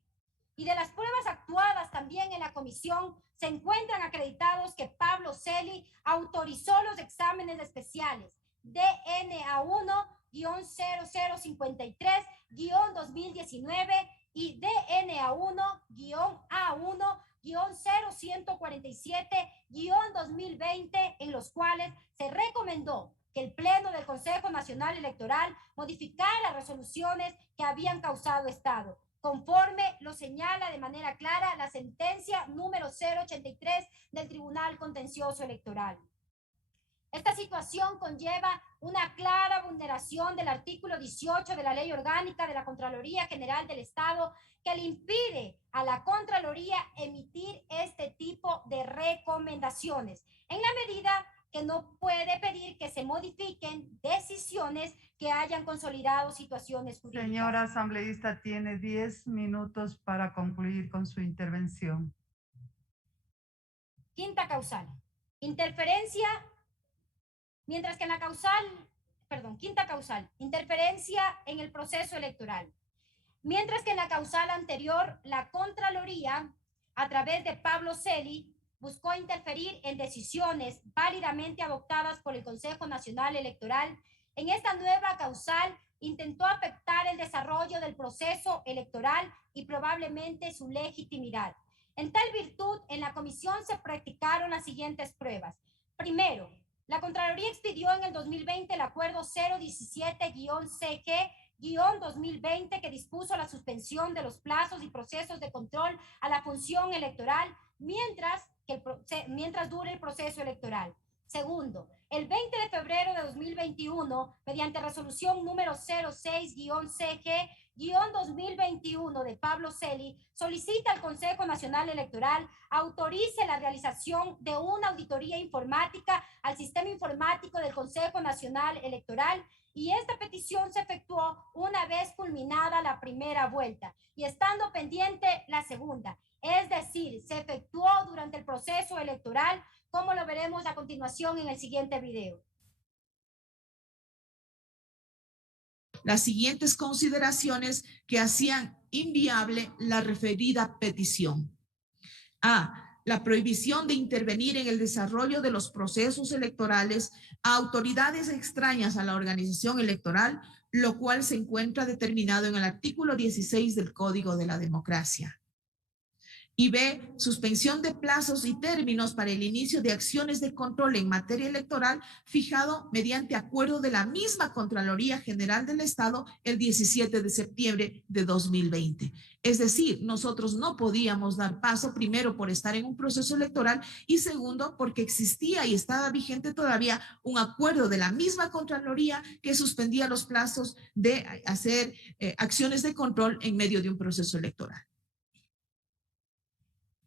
Y de las pruebas actuadas también en la comisión, se encuentran acreditados que Pablo Celi autorizó autorizó los exámenes especiales DNA1-0053-2019 y DNA1-A1-0147-2020, en los cuales se recomendó que el Pleno del Consejo Nacional Electoral modificara las resoluciones que habían causado estado, conforme lo señala de manera clara la sentencia número 083 del Tribunal Contencioso Electoral. Esta situación conlleva una clara vulneración del artículo 18 de la Ley Orgánica de la Contraloría General del Estado, que le impide a la Contraloría emitir este tipo de recomendaciones, en la medida que no puede pedir que se modifiquen decisiones que hayan consolidado situaciones jurídicas. Señora asambleísta, tiene 10 minutos para concluir con su intervención. Quinta causal, interferencia, mientras que en la quinta causal, interferencia en el proceso electoral. Mientras que en la causal anterior, la Contraloría, a través de Pablo Celi, buscó interferir en decisiones válidamente adoptadas por el Consejo Nacional Electoral. En esta nueva causal intentó afectar el desarrollo del proceso electoral y probablemente su legitimidad. En tal virtud, en la comisión se practicaron las siguientes pruebas. Primero, la Contraloría expidió en el 2020 el acuerdo 017-CG-2020 que dispuso la suspensión de los plazos y procesos de control a la función electoral mientras dure el proceso electoral. Segundo, el 20 de febrero de 2021, mediante resolución número 06-CG-2021 de Pablo Celi, solicita al Consejo Nacional Electoral autorice la realización de una auditoría informática al sistema informático del Consejo Nacional Electoral, y esta petición se efectuó una vez culminada la primera vuelta y estando pendiente la segunda. Es decir, se efectuó durante el proceso electoral, como lo veremos a continuación en el siguiente video. Las siguientes consideraciones que hacían inviable la referida petición. A. La prohibición de intervenir en el desarrollo de los procesos electorales a autoridades extrañas a la organización electoral, lo cual se encuentra determinado en el artículo 16 del Código de la Democracia. Y B, suspensión de plazos y términos para el inicio de acciones de control en materia electoral fijado mediante acuerdo de la misma Contraloría General del Estado el 17 de septiembre de 2020. Es decir, nosotros no podíamos dar paso, primero por estar en un proceso electoral y segundo porque existía y estaba vigente todavía un acuerdo de la misma Contraloría que suspendía los plazos de hacer acciones de control en medio de un proceso electoral.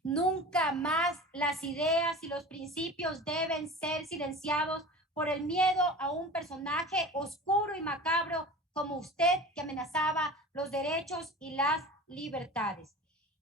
Nunca más las ideas y los principios deben ser silenciados por el miedo a un personaje oscuro y macabro como usted, que amenazaba los derechos y las libertades.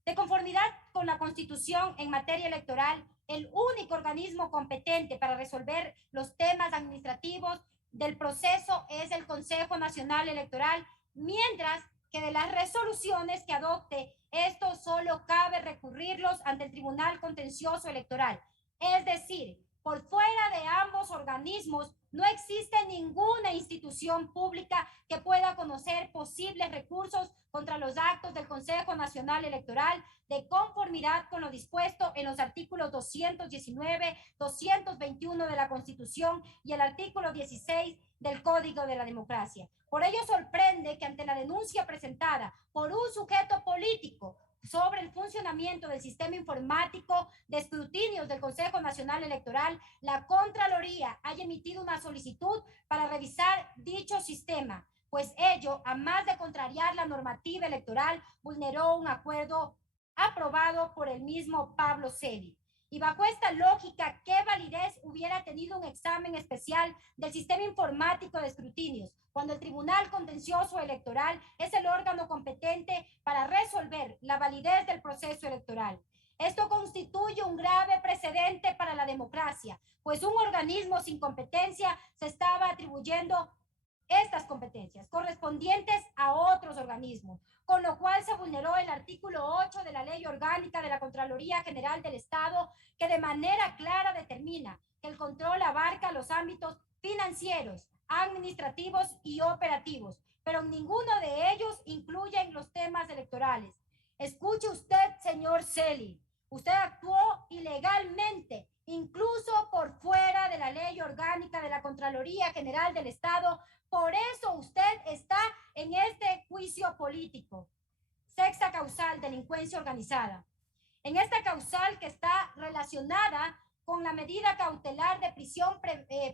De conformidad con la Constitución en materia electoral, el único organismo competente para resolver los temas administrativos del proceso es el Consejo Nacional Electoral, mientras que de las resoluciones que adopte, esto solo cabe recurrirlos ante el Tribunal Contencioso Electoral. Es decir, por fuera de ambos organismos no existe ninguna institución pública que pueda conocer posibles recursos contra los actos del Consejo Nacional Electoral de conformidad con lo dispuesto en los artículos 219, 221 de la Constitución y el artículo 16 del Código de la Democracia. Por ello sorprende que ante la denuncia presentada por un sujeto político sobre el funcionamiento del sistema informático de escrutinios del Consejo Nacional Electoral, la Contraloría haya emitido una solicitud para revisar dicho sistema, pues ello, a más de contrariar la normativa electoral, vulneró un acuerdo aprobado por el mismo Pablo Celi. Y bajo esta lógica, ¿qué validez hubiera tenido un examen especial del sistema informático de escrutinios, cuando el Tribunal Contencioso Electoral es el órgano competente para resolver la validez del proceso electoral? Esto constituye un grave precedente para la democracia, pues un organismo sin competencia se estaba atribuyendo estas competencias correspondientes a otros organismos, con lo cual se vulneró el artículo 8 de la Ley Orgánica de la Contraloría General del Estado, que de manera clara determina que el control abarca ámbitos financieros, administrativos y operativos, pero ninguno de ellos incluyen los temas electorales. Escuche usted, señor Celi, usted actuó ilegalmente, incluso por fuera de la ley orgánica de la Contraloría General del Estado. Por eso usted está en este juicio político. Sexta causal, delincuencia organizada. En esta causal, que está relacionada con la medida cautelar de prisión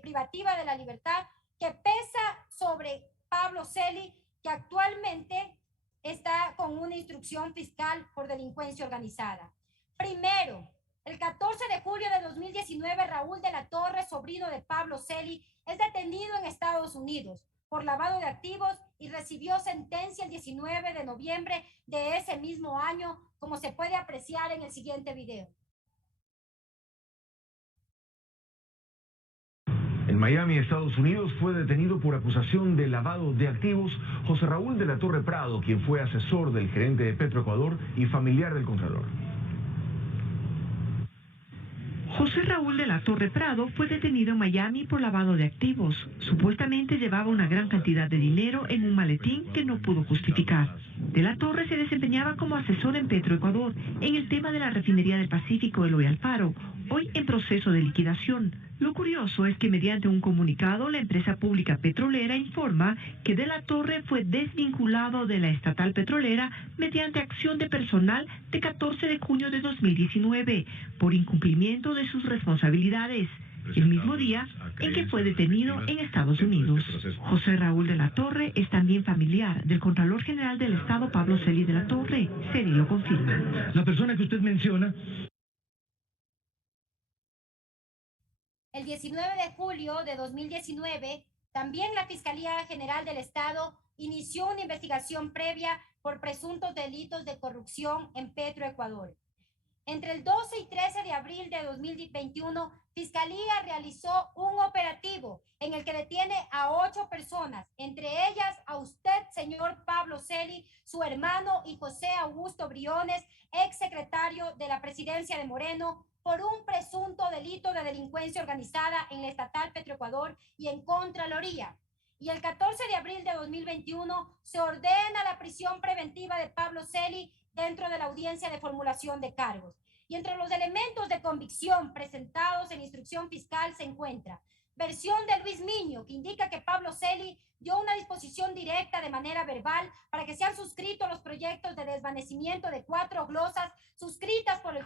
privativa de la libertad que pesa sobre Pablo Celi, que actualmente está con una instrucción fiscal por delincuencia organizada. Primero, el 14 de julio de 2019, Raúl de la Torre, sobrino de Pablo Celi, es detenido en Estados Unidos por lavado de activos y recibió sentencia el 19 de noviembre de ese mismo año, como se puede apreciar en el siguiente video. En Miami, Estados Unidos, fue detenido por acusación de lavado de activos José Raúl de la Torre Prado, quien fue asesor del gerente de Petroecuador y familiar del Contralor. José Raúl de la Torre Prado fue detenido en Miami por lavado de activos. Supuestamente llevaba una gran cantidad de dinero en un maletín que no pudo justificar. De la Torre se desempeñaba como asesor en Petroecuador en el tema de la refinería del Pacífico Eloy Alfaro, hoy en proceso de liquidación. Lo curioso es que mediante un comunicado la empresa pública petrolera informa que De la Torre fue desvinculado de la estatal petrolera mediante acción de personal de 14 de junio de 2019 por incumplimiento de sus responsabilidades, el mismo día en que fue detenido en Estados Unidos. José Raúl de la Torre es también familiar del Contralor General del Estado, Pablo Celi de la Torre. Celi lo confirma. La persona que usted menciona... El 19 de julio de 2019, también la Fiscalía General del Estado inició una investigación previa por presuntos delitos de corrupción en Petroecuador. Entre el 12 y 13 de abril de 2021, Fiscalía realizó un operativo en el que detiene a 8 personas, entre ellas a usted, señor Pablo Celi, su hermano y José Augusto Briones, exsecretario de la presidencia de Moreno, por un presunto delito de delincuencia organizada en la estatal Petroecuador y en Contraloría. Y el 14 de abril de 2021 se ordena la prisión preventiva de Pablo Celi dentro de la audiencia de formulación de cargos. Y entre los elementos de convicción presentados en instrucción fiscal se encuentra versión de Luis Miño, que indica que Pablo Celi dio una disposición directa de manera verbal para que sean suscritos los proyectos de desvanecimiento de 4 glosas suscritas por el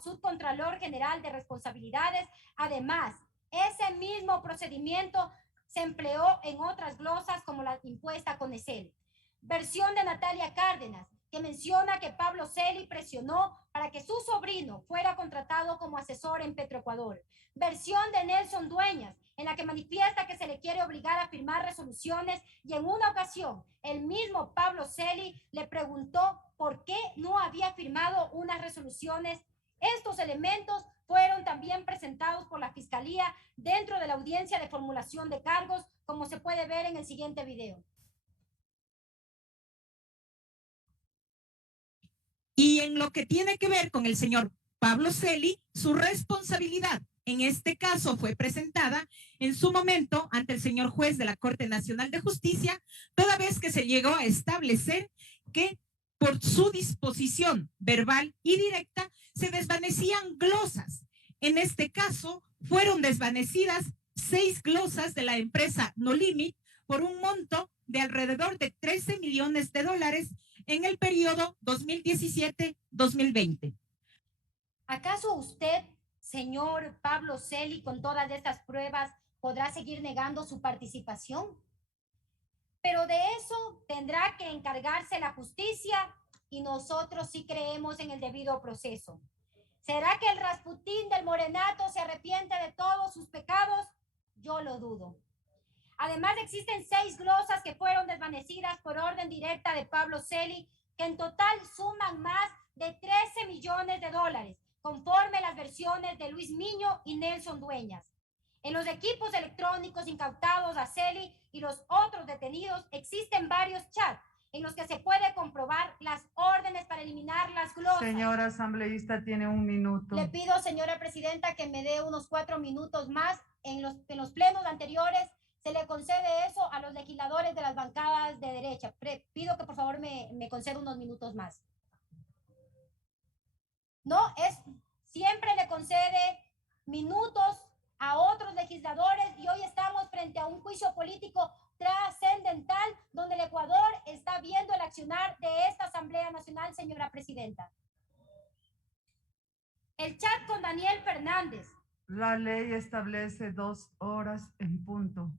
subcontralor general de responsabilidades. Además, ese mismo procedimiento se empleó en otras glosas como la impuesta con ESEL. Versión de Natalia Cárdenas, que menciona que Pablo Celi presionó para que su sobrino fuera contratado como asesor en Petroecuador. Versión de Nelson Dueñas, en la que manifiesta que se le quiere obligar a firmar resoluciones, y en una ocasión el mismo Pablo Celi le preguntó por qué no había firmado unas resoluciones. Estos elementos fueron también presentados por la Fiscalía dentro de la audiencia de formulación de cargos, como se puede ver en el siguiente video. Y en lo que tiene que ver con el señor Pablo Celi, su responsabilidad en este caso fue presentada en su momento ante el señor juez de la Corte Nacional de Justicia, toda vez que se llegó a establecer que por su disposición verbal y directa se desvanecían glosas. En este caso fueron desvanecidas 6 glosas de la empresa No Limit por un monto de alrededor de $13 millones en el periodo 2017-2020. ¿Acaso usted, señor Pablo Celi, con todas estas pruebas, podrá seguir negando su participación? Pero de eso tendrá que encargarse la justicia, y nosotros sí creemos en el debido proceso. ¿Será que el Rasputín del Morenato se arrepiente de todos sus pecados? Yo lo dudo. Además, existen 6 glosas que fueron desvanecidas por orden directa de Pablo Celi, que en total suman más de $13 millones, conforme las versiones de Luis Miño y Nelson Dueñas. En los equipos electrónicos incautados a Celi y los otros detenidos existen varios chats en los que se puede comprobar las órdenes para eliminar las glosas. Señora asambleísta, tiene 1 minuto. Le pido, señora presidenta, que me dé unos 4 minutos más en los plenos anteriores se le concede eso a los legisladores de las bancadas de derecha. Pido que por favor me conceda unos minutos más. No, siempre le concede minutos a otros legisladores y hoy estamos frente a un juicio político trascendental donde el Ecuador está viendo el accionar de esta Asamblea Nacional, señora Presidenta. El chat con Daniel Fernández. La ley establece 2 horas en punto.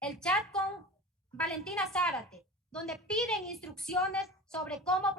El chat con Valentina Zárate, donde piden instrucciones sobre cómo